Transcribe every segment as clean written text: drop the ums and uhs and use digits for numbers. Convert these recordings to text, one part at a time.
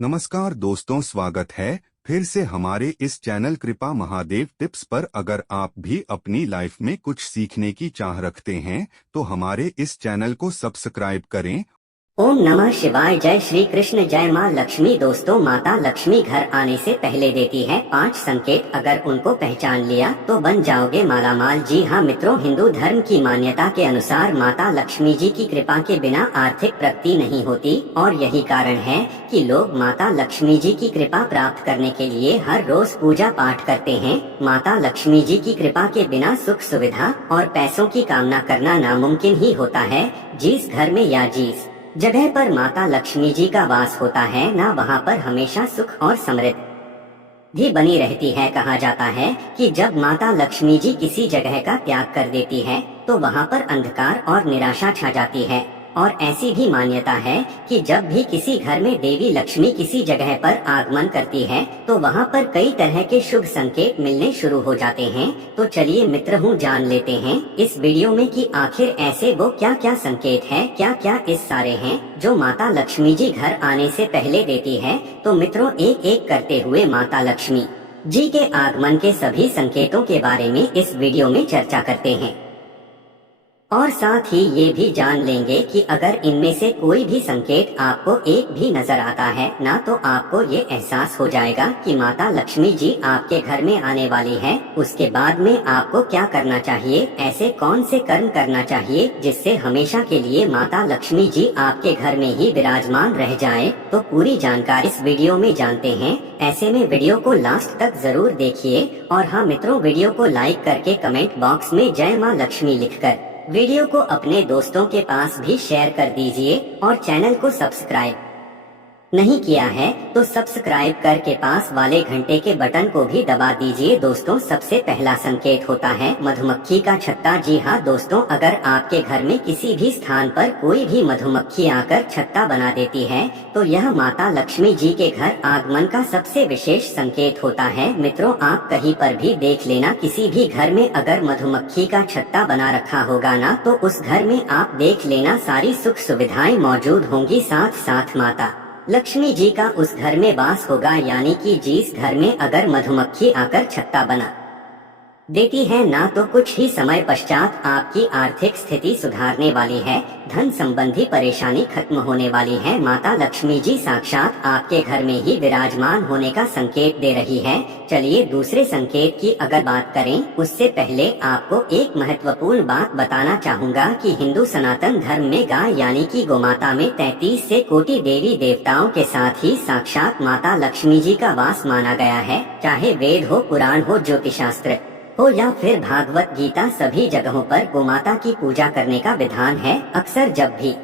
नमस्कार दोस्तों, स्वागत है फिर से हमारे इस चैनल कृपा महादेव टिप्स पर। अगर आप भी अपनी लाइफ में कुछ सीखने की चाह रखते हैं तो हमारे इस चैनल को सब्सक्राइब करें। ओम नमः शिवाय। जय श्री कृष्ण। जय माँ लक्ष्मी। दोस्तों, माता लक्ष्मी घर आने से पहले देती है 5 संकेत। अगर उनको पहचान लिया तो बन जाओगे मालामाल। जी हाँ मित्रों, हिंदू धर्म की मान्यता के अनुसार माता लक्ष्मी जी की कृपा के बिना आर्थिक प्रगति नहीं होती और यही कारण है कि लोग माता लक्ष्मी जी की कृपा प्राप्त करने के लिए हर रोज पूजा पाठ करते हैं। माता लक्ष्मी जी की कृपा के बिना सुख सुविधा और पैसों की कामना करना नामुमकिन ही होता है। जिस घर में या जिस जगह पर माता लक्ष्मी जी का वास होता है ना, वहाँ पर हमेशा सुख और समृद्धि बनी रहती है। कहा जाता है कि जब माता लक्ष्मी जी किसी जगह का त्याग कर देती है तो वहाँ पर अंधकार और निराशा छा जाती है। और ऐसी भी मान्यता है कि जब भी किसी घर में देवी लक्ष्मी किसी जगह पर आगमन करती है तो वहाँ पर कई तरह के शुभ संकेत मिलने शुरू हो जाते हैं। तो चलिए मित्र जान लेते हैं इस वीडियो में कि आखिर ऐसे वो क्या क्या संकेत है, क्या क्या इस सारे हैं जो माता लक्ष्मी जी घर आने से पहले देती है। तो मित्रों, एक एक करते हुए माता लक्ष्मी जी के आगमन के सभी संकेतों के बारे में इस वीडियो में चर्चा करते हैं और साथ ही ये भी जान लेंगे कि अगर इनमें से कोई भी संकेत आपको एक भी नजर आता है ना, तो आपको ये एहसास हो जाएगा कि माता लक्ष्मी जी आपके घर में आने वाली है। उसके बाद में आपको क्या करना चाहिए, ऐसे कौन से कर्म करना चाहिए जिससे हमेशा के लिए माता लक्ष्मी जी आपके घर में ही विराजमान रह जाए। तो पूरी जानकारी इस वीडियो में जानते हैं। ऐसे में वीडियो को लास्ट तक जरूर देखिए। और हाँ मित्रों, वीडियो को लाइक करके कमेंट बॉक्स में जय माँ लक्ष्मी लिखकर वीडियो को अपने दोस्तों के पास भी शेयर कर दीजिए। और चैनल को सब्सक्राइब नहीं किया है तो सब्सक्राइब करके पास वाले घंटे के बटन को भी दबा दीजिए। दोस्तों, सबसे पहला संकेत होता है मधुमक्खी का छत्ता। जी हाँ दोस्तों, अगर आपके घर में किसी भी स्थान पर कोई भी मधुमक्खी आकर छत्ता बना देती है तो यह माता लक्ष्मी जी के घर आगमन का सबसे विशेष संकेत होता है। मित्रों, आप कहीं पर भी देख लेना, किसी भी घर में अगर मधुमक्खी का छत्ता बना रखा होगा ना, तो उस घर में आप देख लेना सारी सुख सुविधाएं मौजूद होंगी। साथ साथ माता लक्ष्मी जी का उस घर में वास होगा। यानी कि जिस घर में अगर मधुमक्खी आकर छत्ता बना देती है ना, तो कुछ ही समय पश्चात आपकी आर्थिक स्थिति सुधारने वाली है। धन संबंधी परेशानी खत्म होने वाली है। माता लक्ष्मी जी साक्षात आपके घर में ही विराजमान होने का संकेत दे रही है। चलिए दूसरे संकेत की अगर बात करें, उससे पहले आपको एक महत्वपूर्ण बात बताना चाहूँगा कि हिंदू सनातन धर्म में गाय यानी कि गोमाता में 33 से कोटि देवी देवताओं के साथ ही साक्षात माता लक्ष्मी जी का वास माना गया है। चाहे वेद हो, पुराण हो, ज्योतिषशास्त्र हो या फिर भागवत गीता, सभी जगहों पर गोमाता की पूजा करने का विधान है। अक्सर जब भी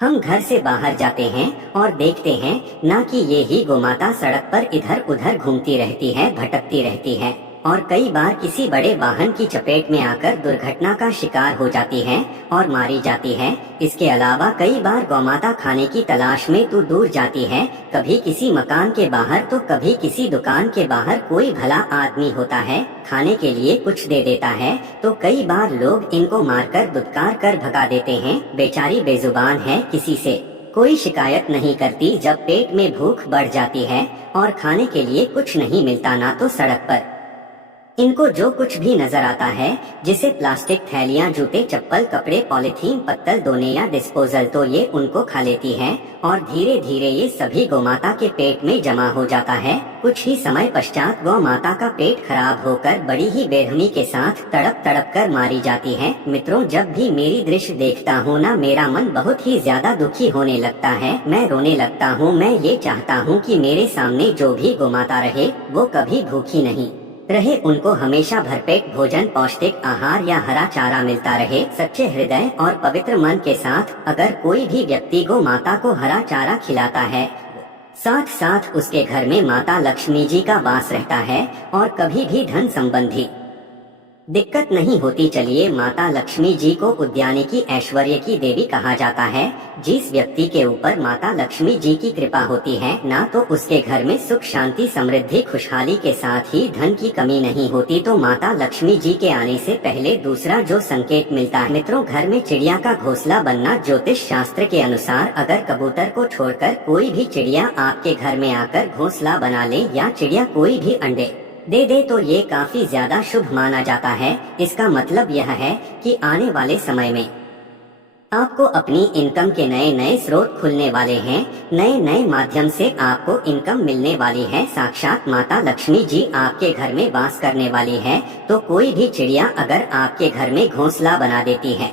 हम घर से बाहर जाते हैं और देखते हैं ना कि ये ही गोमाता सड़क पर इधर उधर घूमती रहती है, भटकती रहती है और कई बार किसी बड़े वाहन की चपेट में आकर दुर्घटना का शिकार हो जाती है और मारी जाती है। इसके अलावा कई बार गौमाता खाने की तलाश में तो दूर जाती है, कभी किसी मकान के बाहर तो कभी किसी दुकान के बाहर कोई भला आदमी होता है, खाने के लिए कुछ दे देता है तो कई बार लोग इनको मारकर दुत्कार कर भगा देते हैं। बेचारी बेजुबान है, किसी से कोई शिकायत नहीं करती। जब पेट में भूख बढ़ जाती है और खाने के लिए कुछ नहीं मिलता ना, तो सड़क पर इनको जो कुछ भी नजर आता है, जिसे प्लास्टिक थैलियां, जूते, चप्पल, कपड़े, पॉलिथीन, पत्तल, दोने या डिस्पोजल, तो ये उनको खा लेती है और धीरे धीरे ये सभी गौमाता के पेट में जमा हो जाता है। कुछ ही समय पश्चात गौमाता का पेट खराब होकर बड़ी ही बेरहमी के साथ तड़प तड़प कर मारी जाती है। मित्रों, जब भी मेरी दृश्य देखता हूँ ना, मेरा मन बहुत ही ज्यादा दुखी होने लगता है। मैं रोने लगता हूँ। मैं ये चाहता हूँ कि मेरे सामने जो भी गौमाता रहे वो कभी भूखी नहीं रहे, उनको हमेशा भरपेट भोजन, पौष्टिक आहार या हरा चारा मिलता रहे। सच्चे हृदय और पवित्र मन के साथ अगर कोई भी व्यक्ति गौ माता को हरा चारा खिलाता है, साथ साथ उसके घर में माता लक्ष्मी जी का वास रहता है और कभी भी धन संबंधी दिक्कत नहीं होती। चलिए, माता लक्ष्मी जी को उद्यानिकी ऐश्वर्य की देवी कहा जाता है। जिस व्यक्ति के ऊपर माता लक्ष्मी जी की कृपा होती है, ना तो उसके घर में सुख शांति समृद्धि खुशहाली के साथ ही धन की कमी नहीं होती। तो माता लक्ष्मी जी के आने से पहले दूसरा जो संकेत मिलता है मित्रों, घर में चिड़िया का घोंसला बनना। ज्योतिष शास्त्र के अनुसार अगर कबूतर को छोड़कर कोई भी चिड़िया आपके घर में आकर घोंसला बना ले या चिड़िया कोई भी अंडे दे दे तो ये काफी ज्यादा शुभ माना जाता है। इसका मतलब यह है कि आने वाले समय में आपको अपनी इनकम के नए नए स्रोत खुलने वाले हैं। नए नए माध्यम से आपको इनकम मिलने वाली है। साक्षात माता लक्ष्मी जी आपके घर में वास करने वाली है। तो कोई भी चिड़िया अगर आपके घर में घोंसला बना देती है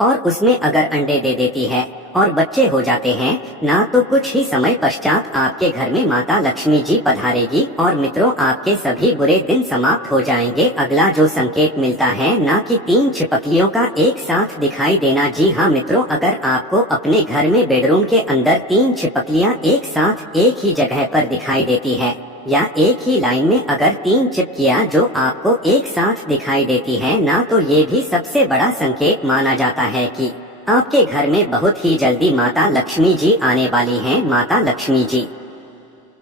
और उसमें अगर अंडे दे देती है और बच्चे हो जाते हैं ना, तो कुछ ही समय पश्चात आपके घर में माता लक्ष्मी जी पधारेगी और मित्रों आपके सभी बुरे दिन समाप्त हो जाएंगे। अगला जो संकेत मिलता है ना कि 3 छिपकलियों का एक साथ दिखाई देना। जी हाँ मित्रों, अगर आपको अपने घर में बेडरूम के अंदर 3 छिपकलियां एक साथ एक ही जगह पर दिखाई देती है या एक ही लाइन में अगर 3 चिपकियां जो आपको एक साथ दिखाई देती है ना, तो ये भी सबसे बड़ा संकेत माना जाता है कि आपके घर में बहुत ही जल्दी माता लक्ष्मी जी आने वाली हैं। माता लक्ष्मी जी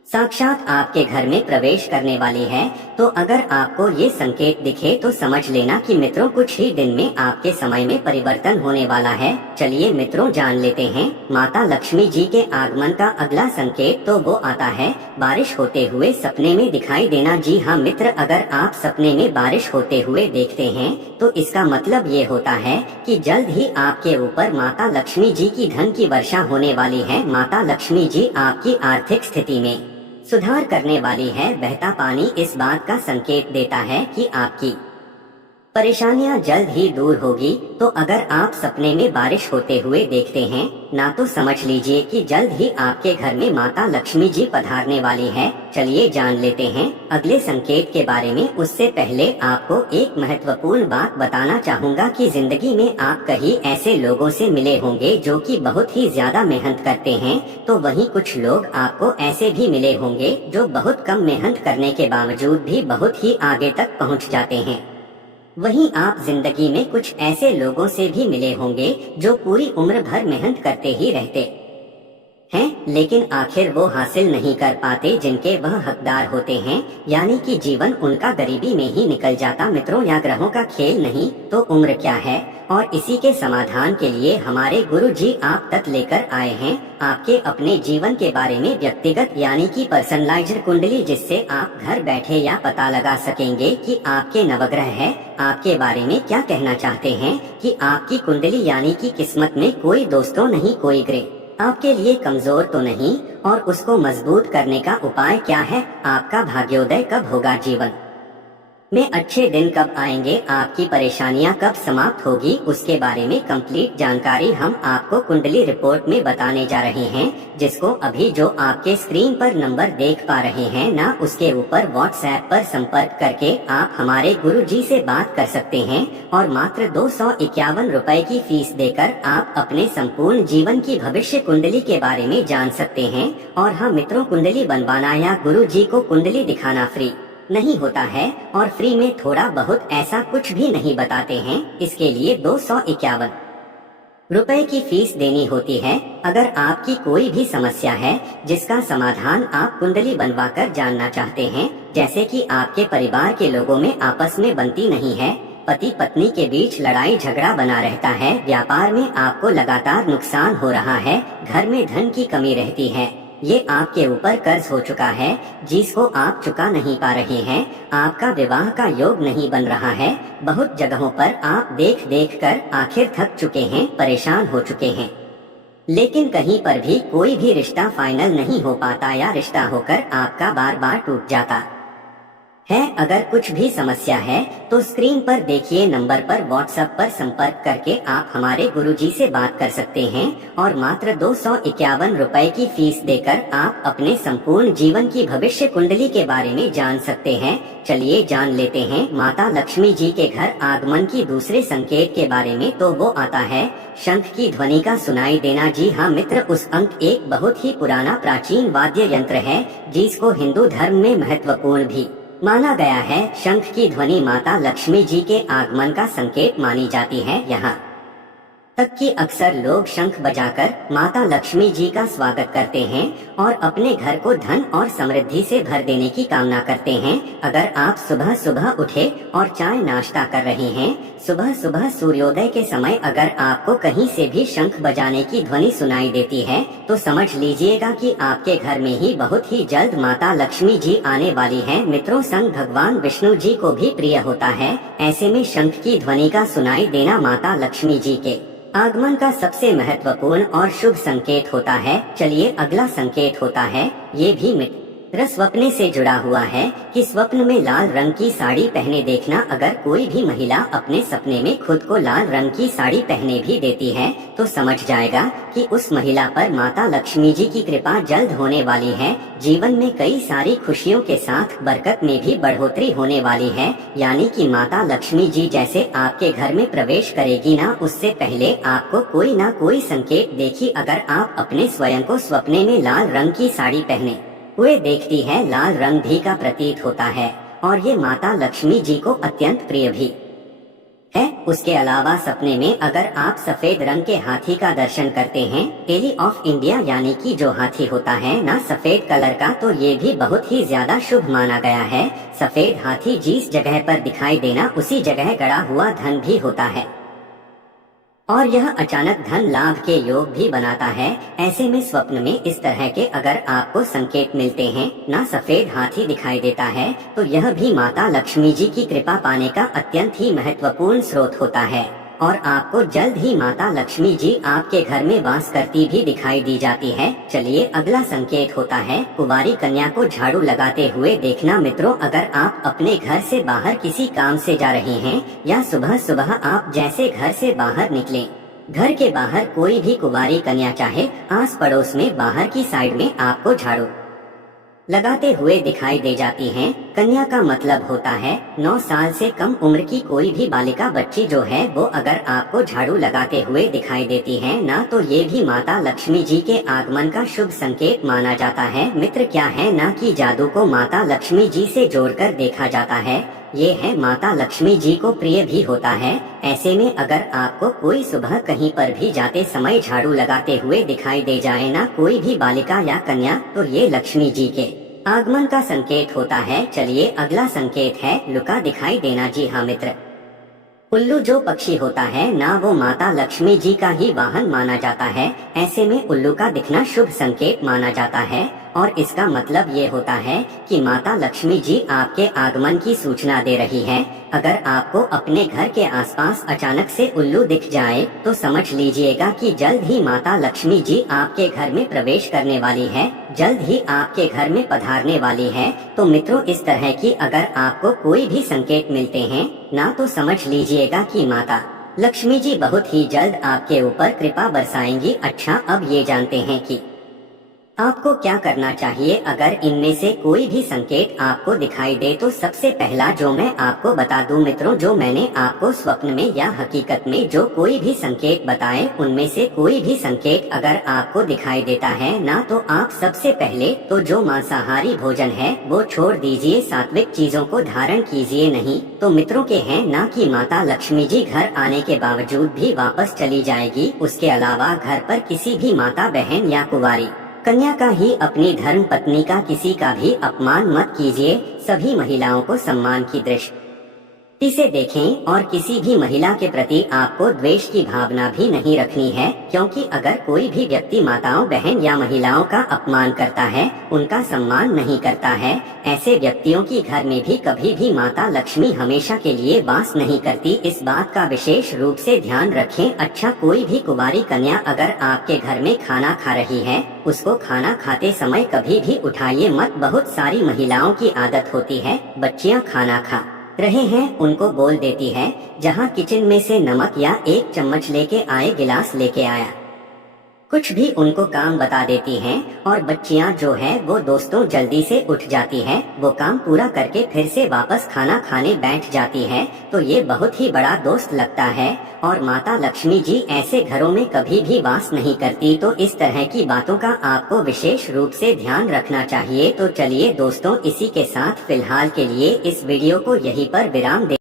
साक्षात आपके घर में प्रवेश करने वाली है। तो अगर आपको ये संकेत दिखे तो समझ लेना कि मित्रों कुछ ही दिन में आपके समय में परिवर्तन होने वाला है। चलिए मित्रों, जान लेते हैं माता लक्ष्मी जी के आगमन का अगला संकेत। तो वो आता है बारिश होते हुए सपने में दिखाई देना। जी हाँ मित्र, अगर आप सपने में बारिश होते हुए देखते हैं तो इसका मतलब ये होता है कि जल्द ही आपके ऊपर माता लक्ष्मी जी की धन की वर्षा होने वाली है। माता लक्ष्मी जी आपकी आर्थिक स्थिति में सुधार करने वाली है। बहता पानी इस बात का संकेत देता है कि आपकी परेशानियां जल्द ही दूर होगी। तो अगर आप सपने में बारिश होते हुए देखते हैं ना, तो समझ लीजिए कि जल्द ही आपके घर में माता लक्ष्मी जी पधारने वाली है। चलिए जान लेते हैं अगले संकेत के बारे में। उससे पहले आपको एक महत्वपूर्ण बात बताना चाहूँगा कि जिंदगी में आप कहीं ऐसे लोगों से मिले होंगे जो कि बहुत ही ज्यादा मेहनत करते हैं, तो वहीं कुछ लोग आपको ऐसे भी मिले होंगे जो बहुत कम मेहनत करने के बावजूद भी बहुत ही आगे तक पहुँच जाते हैं। वहीं आप जिंदगी में कुछ ऐसे लोगों से भी मिले होंगे जो पूरी उम्र भर मेहनत करते ही रहते हैं, लेकिन आखिर वो हासिल नहीं कर पाते जिनके वह हकदार होते हैं, यानी कि जीवन उनका गरीबी में ही निकल जाता। मित्रों, या ग्रहों का खेल नहीं तो उम्र क्या है, और इसी के समाधान के लिए हमारे गुरु जी आप तक लेकर आए हैं आपके अपने जीवन के बारे में व्यक्तिगत यानी कि पर्सनलाइज्ड कुंडली, जिससे आप घर बैठे या पता लगा सकेंगे कि आपके नवग्रह है आपके बारे में क्या कहना चाहते हैं, कि आपकी कुंडली यानी कि किस्मत में कोई दोस्तों नहीं, कोई ग्रह आपके लिए कमजोर तो नहीं, और उसको मजबूत करने का उपाय क्या है, आपका भाग्योदय कब होगा, जीवन में अच्छे दिन कब आएंगे, आपकी परेशानियां कब समाप्त होगी, उसके बारे में कंप्लीट जानकारी हम आपको कुंडली रिपोर्ट में बताने जा रहे हैं, जिसको अभी जो आपके स्क्रीन पर नंबर देख पा रहे हैं ना, उसके ऊपर व्हाट्सएप पर संपर्क करके आप हमारे गुरुजी से बात कर सकते हैं और मात्र 251 रुपए की फीस देकर आप अपने संपूर्ण जीवन की भविष्य कुंडली के बारे में जान सकते हैं। और हाँ मित्रों, कुंडली बनवाना या गुरुजी को कुंडली दिखाना फ्री नहीं होता है, और फ्री में थोड़ा बहुत ऐसा कुछ भी नहीं बताते हैं। इसके लिए 251 रुपए की फीस देनी होती है। अगर आपकी कोई भी समस्या है जिसका समाधान आप कुंडली बनवाकर जानना चाहते हैं, जैसे कि आपके परिवार के लोगों में आपस में बनती नहीं है, पति पत्नी के बीच लड़ाई झगड़ा बना रहता है, व्यापार में आपको लगातार नुकसान हो रहा है, घर में धन की कमी रहती है, ये आपके ऊपर कर्ज हो चुका है जिसको आप चुका नहीं पा रहे हैं, आपका विवाह का योग नहीं बन रहा है, बहुत जगहों पर आप देख देख कर आखिर थक चुके हैं, परेशान हो चुके हैं, लेकिन कहीं पर भी कोई भी रिश्ता फाइनल नहीं हो पाता या रिश्ता होकर आपका बार बार टूट जाता है। अगर कुछ भी समस्या है तो स्क्रीन पर देखिए नंबर पर व्हाट्सएप पर संपर्क करके आप हमारे गुरुजी से बात कर सकते हैं और मात्र 251 रुपए की फीस देकर आप अपने संपूर्ण जीवन की भविष्य कुंडली के बारे में जान सकते हैं। चलिए जान लेते हैं माता लक्ष्मी जी के घर आगमन की दूसरे संकेत के बारे में। तो वो आता है शंख की ध्वनि का सुनाई देना। जी हाँ मित्र, उस अंक एक बहुत ही पुराना प्राचीन वाद्य यंत्र है जिसको हिंदू धर्म में महत्वपूर्ण भी माना गया है शंख की ध्वनि माता लक्ष्मी जी के आगमन का संकेत मानी जाती है। यहाँ तक कि अक्सर लोग शंख बजाकर माता लक्ष्मी जी का स्वागत करते हैं और अपने घर को धन और समृद्धि से भर देने की कामना करते हैं। अगर आप सुबह सुबह उठे और चाय नाश्ता कर रहे हैं, सुबह सुबह सूर्योदय के समय अगर आपको कहीं से भी शंख बजाने की ध्वनि सुनाई देती है तो समझ लीजिएगा कि आपके घर में ही बहुत ही जल्द माता लक्ष्मी जी आने वाली हैं। मित्रों, शंख भगवान विष्णु जी को भी प्रिय होता है। ऐसे में शंख की ध्वनि का सुनाई देना माता लक्ष्मी जी के आगमन का सबसे महत्वपूर्ण और शुभ संकेत होता है। चलिए अगला संकेत होता है, ये भी मित्र स्वप्ने से जुड़ा हुआ है कि स्वप्न में लाल रंग की साड़ी पहने देखना। अगर कोई भी महिला अपने सपने में खुद को लाल रंग की साड़ी पहने भी देती है तो समझ जाएगा कि उस महिला पर माता लक्ष्मी जी की कृपा जल्द होने वाली है। जीवन में कई सारी खुशियों के साथ बरकत में भी बढ़ोतरी होने वाली है। यानी कि माता लक्ष्मी जी जैसे आपके घर में प्रवेश करेगी ना, उससे पहले आपको कोई ना कोई संकेत देखी। अगर आप अपने स्वयं को स्वप्ने में लाल रंग की साड़ी पहने हुए देखती है, लाल रंग भी का प्रतीक होता है और ये माता लक्ष्मी जी को अत्यंत प्रिय भी है। उसके अलावा सपने में अगर आप सफेद रंग के हाथी का दर्शन करते हैं, एली ऑफ इंडिया यानी कि जो हाथी होता है ना सफेद कलर का, तो ये भी बहुत ही ज्यादा शुभ माना गया है। सफेद हाथी जिस जगह पर दिखाई देना उसी जगह गड़ा हुआ धन भी होता है और यह अचानक धन लाभ के योग भी बनाता है। ऐसे में स्वप्न में इस तरह के अगर आपको संकेत मिलते हैं ना, सफेद हाथी दिखाई देता है, तो यह भी माता लक्ष्मी जी की कृपा पाने का अत्यंत ही महत्वपूर्ण स्रोत होता है और आपको जल्द ही माता लक्ष्मी जी आपके घर में वास करती भी दिखाई दी जाती है। चलिए अगला संकेत होता है, कुंवारी कन्या को झाड़ू लगाते हुए देखना। मित्रों, अगर आप अपने घर से बाहर किसी काम से जा रहे हैं या सुबह सुबह आप जैसे घर से बाहर निकले, घर के बाहर कोई भी कुंवारी कन्या चाहे आस पड़ोस में बाहर की साइड में आपको झाड़ू लगाते हुए दिखाई दे जाती हैं, कन्या का मतलब होता है 9 साल से कम उम्र की कोई भी बालिका बच्ची जो है वो अगर आपको झाड़ू लगाते हुए दिखाई देती है ना, तो ये भी माता लक्ष्मी जी के आगमन का शुभ संकेत माना जाता है। मित्र, क्या है ना कि जादू को माता लक्ष्मी जी से जोड़कर देखा जाता है, ये है माता लक्ष्मी जी को प्रिय भी होता है। ऐसे में अगर आपको कोई सुबह कहीं पर भी जाते समय झाड़ू लगाते हुए दिखाई दे जाए ना कोई भी बालिका या कन्या, तो ये लक्ष्मी जी के आगमन का संकेत होता है। चलिए अगला संकेत है, लुका दिखाई देना। जी हाँ मित्र, उल्लू जो पक्षी होता है ना, वो माता लक्ष्मी जी का ही वाहन माना जाता है। ऐसे में उल्लू का दिखना शुभ संकेत माना जाता है और इसका मतलब ये होता है कि माता लक्ष्मी जी आपके आगमन की सूचना दे रही है। अगर आपको अपने घर के आसपास अचानक से उल्लू दिख जाए तो समझ लीजिएगा कि जल्द ही माता लक्ष्मी जी आपके घर में प्रवेश करने वाली है, जल्द ही आपके घर में पधारने वाली है। तो मित्रों, इस तरह की अगर आपको कोई भी संकेत मिलते हैं ना, तो समझ लीजिएगा कि माता लक्ष्मी जी बहुत ही जल्द आपके ऊपर कृपा बरसाएंगी। अच्छा, अब ये जानते हैं कि आपको क्या करना चाहिए अगर इनमें से कोई भी संकेत आपको दिखाई दे। तो सबसे पहला जो मैं आपको बता दूं मित्रों, जो मैंने आपको स्वप्न में या हकीकत में जो कोई भी संकेत बताए, उनमें से कोई भी संकेत अगर आपको दिखाई देता है ना, तो आप सबसे पहले तो जो मांसाहारी भोजन है वो छोड़ दीजिए, सात्विक चीजों को धारण कीजिए नहीं। तो मित्रों के हैं ना कि माता लक्ष्मी जी घर आने के बावजूद भी वापस चली जाएगी। उसके अलावा घर पर किसी भी माता बहन या कुंवारी कन्या का ही अपनी धर्म पत्नी का किसी का भी अपमान मत कीजिए। सभी महिलाओं को सम्मान की दृष्टि से देखें और किसी भी महिला के प्रति आपको द्वेष की भावना भी नहीं रखनी है, क्योंकि अगर कोई भी व्यक्ति माताओं बहन या महिलाओं का अपमान करता है, उनका सम्मान नहीं करता है, ऐसे व्यक्तियों की घर में भी कभी भी माता लक्ष्मी हमेशा के लिए वास नहीं करती। इस बात का विशेष रूप से ध्यान रखें। अच्छा, कोई भी कुंवारी कन्या अगर आपके घर में खाना खा रही है, उसको खाना खाते समय कभी भी उठाइए मत। बहुत सारी महिलाओं की आदत होती है, बच्चियां खाना खा रहे हैं उनको बोल देती है, जहां किचन में से नमक या एक चम्मच लेके आए, गिलास लेके आया। कुछ भी उनको काम बता देती हैं और बच्चियां जो है वो दोस्तों जल्दी से उठ जाती है, वो काम पूरा करके फिर से वापस खाना खाने बैठ जाती है। तो ये बहुत ही बड़ा दोस्त लगता है और माता लक्ष्मी जी ऐसे घरों में कभी भी वास नहीं करती। तो इस तरह की बातों का आपको विशेष रूप से ध्यान रखना चाहिए। तो चलिए दोस्तों, इसी के साथ फिलहाल के लिए इस वीडियो को यहीं पर विराम दे